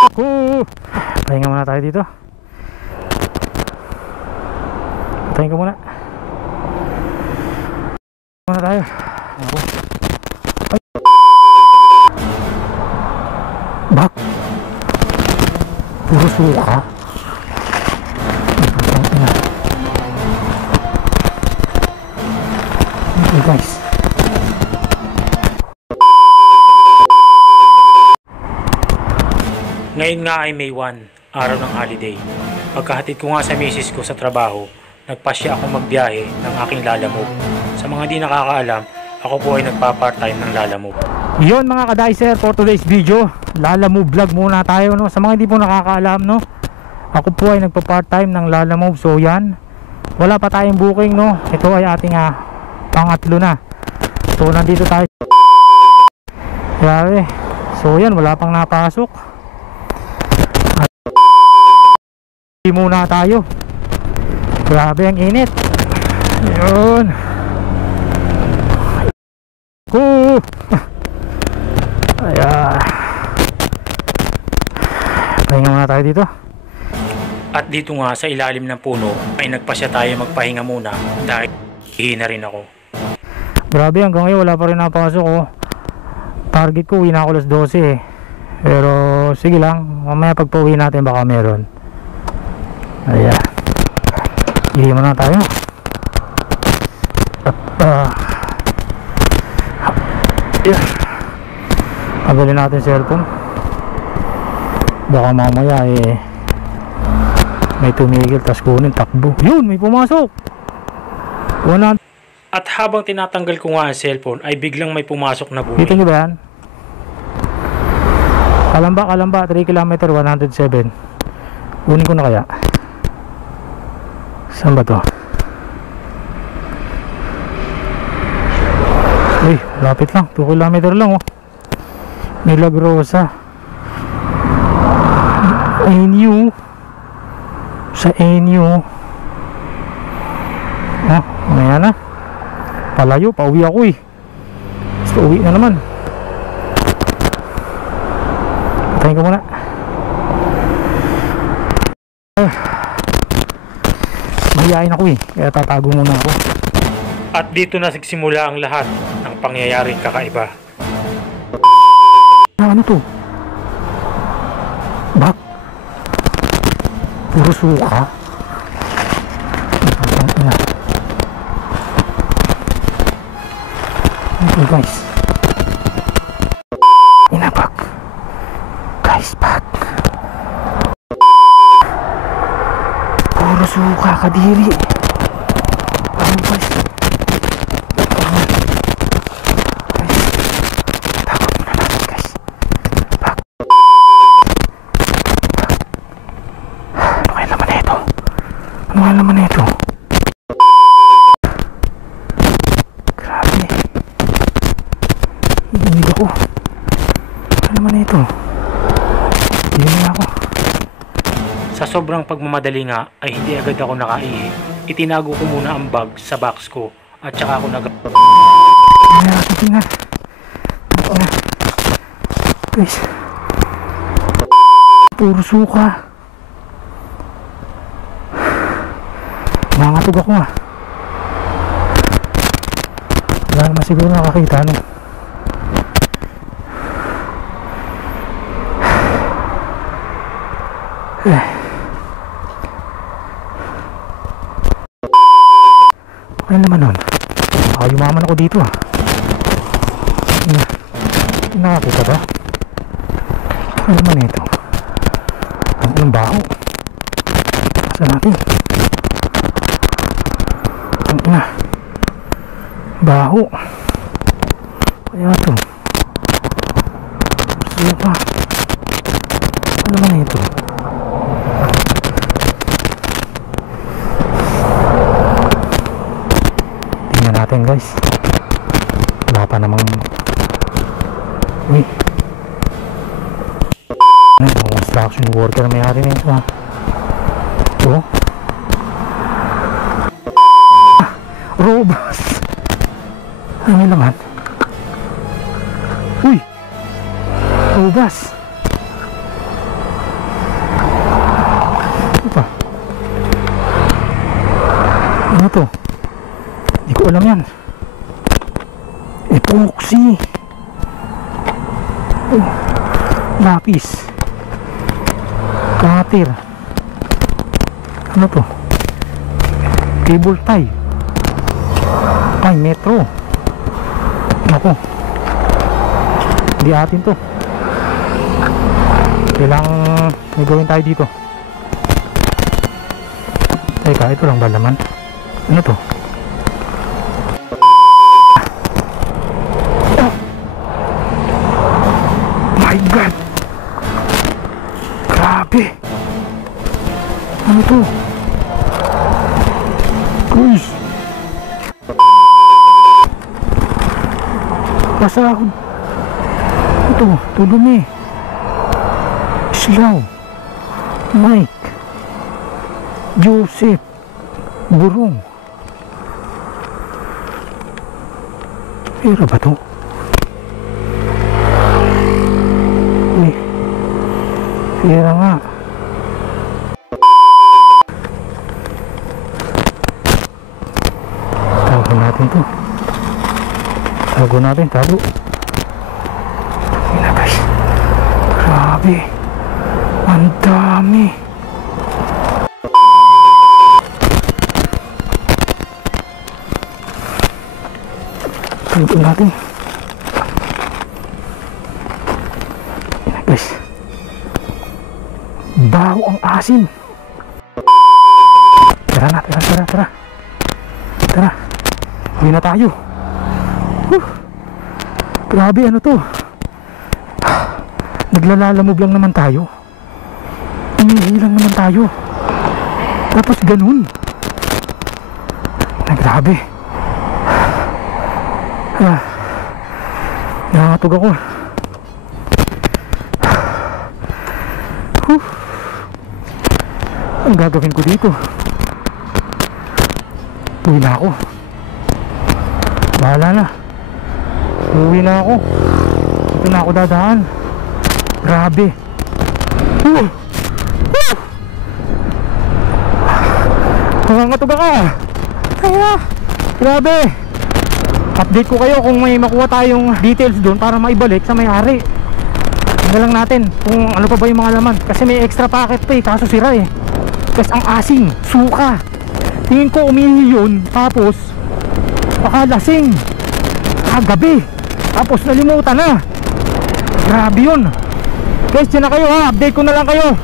Pahinga muna tayo dito. Patayin ko muna. Muna tayo. Bak. Puro suka. Okay guys. Ngayon nga ay May 1, araw ng holiday. Pagkahatid ko nga sa misis ko sa trabaho, nagpasya akong magbiyahe ng aking Lalamove. Sa mga di nakakaalam, ako po ay nagpa-part-time ng Lalamove. Yun mga ka-dicer, for today's video, Lalamove vlog muna tayo, no? Sa mga hindi po nakakaalam, no? Ako po ay nagpa-part-time ng Lalamove. So yan, wala pa tayong booking, no? Ito ay ating pangatlo na. So nandito tayo. Grabe. So yan, wala pang napasok. Muna tayo. Grabe ang init. Yun. Ayan. Pahinga muna tayo dito. At dito nga sa ilalim ng puno ay nagpasya tayo magpahinga muna dahil hihina rin ako. Grabe, hanggang ngayon wala pa rin napasok, oh. Target ko uwi na ako alas 12 Pero sige lang, mamaya pag pauwi natin baka meron. Ayan. Hindi mo na tayo. Ayan. Pagalin natin cellphone. Baka mamaya may tumigil tas kunin takbo. Yun, may pumasok. 100. At habang tinatanggal ko nga ang cellphone ay biglang may pumasok na bumi. Dito nyo ba yan? Kalamba 3 km 107. Kunin ko na kaya. Saan ba to? Uy, lapit lang, 2 km lang, oh. Milagrosa. NU. Sa NU. Oh, ayan na. Palayo, pauwi ako eh. Gusto uwi na naman. Patayin ko muna. Mahihain ako eh, kaya tatago muna ako. At dito na nagsimula ang lahat ng pangyayaring kakaiba. Ano to? Bak? Puro suka? Okay guys. Inabak. Guys, bak. Puro suka, kadiri. Ano guys? Takot muna natin guys. Bak. Ano kaya laman na ito? Ano kaya laman na ito? Grabe. Hihinig ako. Ano naman na ito? Hihinig ako. Sa sobrang pagmamadali nga ay hindi agad ako nakaihi. Itinago ko muna ang bag sa box ko at saka ako Tingnan. Guys. Puro suka. Nangatog ako Wala naman siguro nakakita no. Ano naman nun? Yumaman ako dito Nakakita ba? Ano naman ito? Ang baho. Saan natin? Baho. Kaya ito suka. Ano naman ito? Tingnan natin guys. Wala pa namang construction worker may hari na ito ito robust. Ano naman? Uy, robust. to? Hindi ko alam yan. Epoxy. Oh, lapis. Cutter. Ano to? Cable tie. Ay, metro. Ako. Hindi atin to. Kailangan may gawin tayo dito. Teka, ito lang ba laman? Ano to? Oh! My God! Grabe! Ano to? Guys! Pasahod! Ito, tulumi. Slaw. Mike. Joseph. Burong. Pera ba to? Uy. Pera nga. Tago natin to. Tago natin, tago. Ina guys. Grabe. Ang dami. Tago natin. Ina guys. Baho ang asin. Tara na, tara. Tara. Uwi na tayo. Grabe, ano to? Naglalalamove lang naman tayo. Umihilang naman tayo. Tapos ganun. Grabe. Nakakatog ako. Ang gagawin ko dito? Uwi na ako. Bahala na. Uwi na ako. Ito na ako dadaan. Grabe. Nangangatog ako. Kaya, grabe. Update ko kayo kung may makuha tayong details doon para maibalik sa may-ari. Tingnan lang natin kung ano pa ba yung mga laman. Kasi may extra packet pa eh, kaso sira eh. Kasi ang asin, suka. Tingin ko umihi yun, tapos pakalasing. Gabi. Tapos nalimutan na. Grabe yun. Guys, dyan na kayo ha. Update ko na lang kayo.